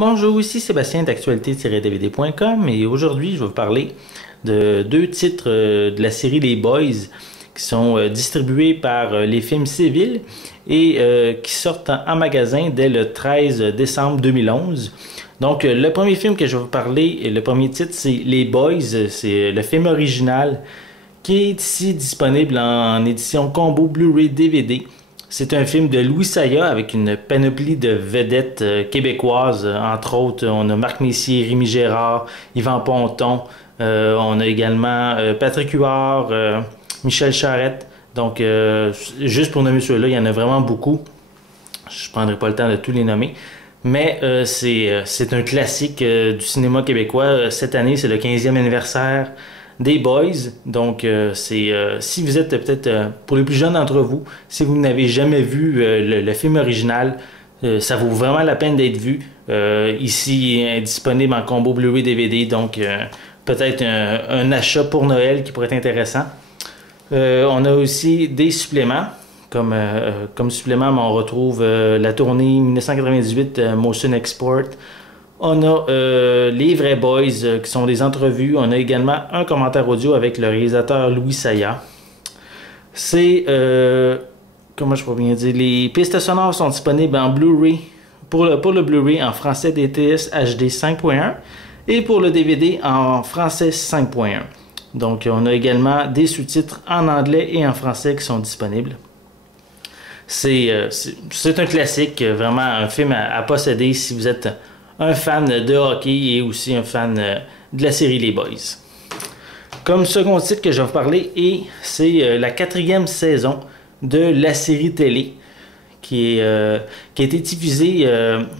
Bonjour, ici Sébastien d'actualité-dvd.com et aujourd'hui je vais vous parler de deux titres de la série Les Boys qui sont distribués par les films Civil et qui sortent en magasin dès le 13 décembre 2011. Donc le premier film que je vais vous parler, le premier titre c'est Les Boys, c'est le film original qui est ici disponible en édition combo Blu-ray DVD. C'est un film de Louis Saya avec une panoplie de vedettes québécoises. Entre autres, on a Marc Messier, Rémi Gérard, Yvan Ponton. On a également Patrick Huard, Michel Charette. Donc, juste pour nommer ceux-là, il y en a vraiment beaucoup. Je ne prendrai pas le temps de tous les nommer. Mais c'est un classique du cinéma québécois. Cette année, c'est le 15e anniversaire des Boys. Donc, si vous êtes peut-être, pour les plus jeunes d'entre vous, si vous n'avez jamais vu le film original, ça vaut vraiment la peine d'être vu. Ici, il est disponible en combo Blu-ray DVD, donc peut-être un achat pour Noël qui pourrait être intéressant. On a aussi des suppléments. Comme supplément, on retrouve la tournée 1998 Motion Export. On a les vrais boys qui sont des entrevues. On a également un commentaire audio avec le réalisateur Louis Saya. C'est, comment je pourrais bien dire, les pistes sonores sont disponibles en Blu-ray, pour le Blu-ray en français DTS HD 5.1 et pour le DVD en français 5.1. Donc on a également des sous-titres en anglais et en français qui sont disponibles. C'est un classique, vraiment un film à posséder si vous êtes un fan de hockey et aussi un fan de la série Les Boys. Comme second titre que je vais vous parler, c'est la 4e saison de la série télé qui a été diffusée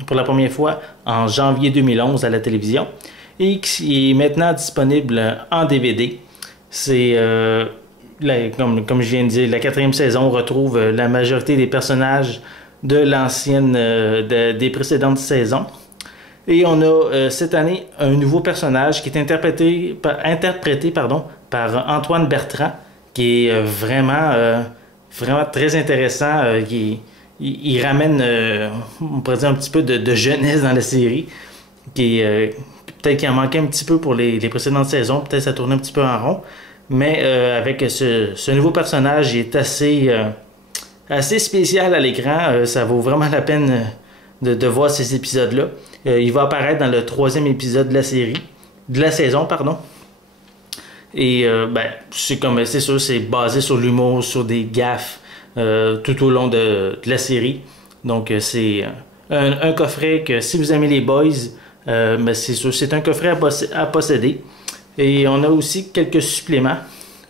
pour la première fois en janvier 2011 à la télévision et qui est maintenant disponible en DVD. C'est, comme je viens de dire, la 4e saison. On retrouve la majorité des personnages de l'ancienne, des précédentes saisons. Et on a cette année un nouveau personnage qui est interprété par Antoine Bertrand, qui est vraiment très intéressant. Il ramène, on pourrait dire, un petit peu de jeunesse dans la série, peut-être qu'il en manquait un petit peu pour les précédentes saisons, peut-être ça tournait un petit peu en rond, mais avec ce nouveau personnage, il est assez spécial à l'écran. Ça vaut vraiment la peine de voir ces épisodes-là. Il va apparaître dans le 3e épisode de la saison, pardon. Et c'est sûr, c'est basé sur l'humour, sur des gaffes tout au long de la série. Donc c'est un coffret que si vous aimez les Boys, c'est sûr, c'est un coffret à posséder. Et on a aussi quelques suppléments.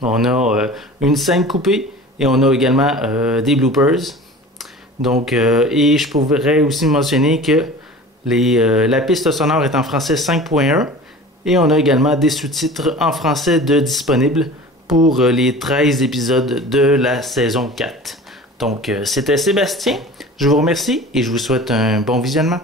On a une scène coupée et on a également des bloopers. Donc, et je pourrais aussi mentionner que la piste sonore est en français 5.1 et on a également des sous-titres en français disponibles pour les 13 épisodes de la saison 4. Donc, c'était Sébastien. Je vous remercie et je vous souhaite un bon visionnement.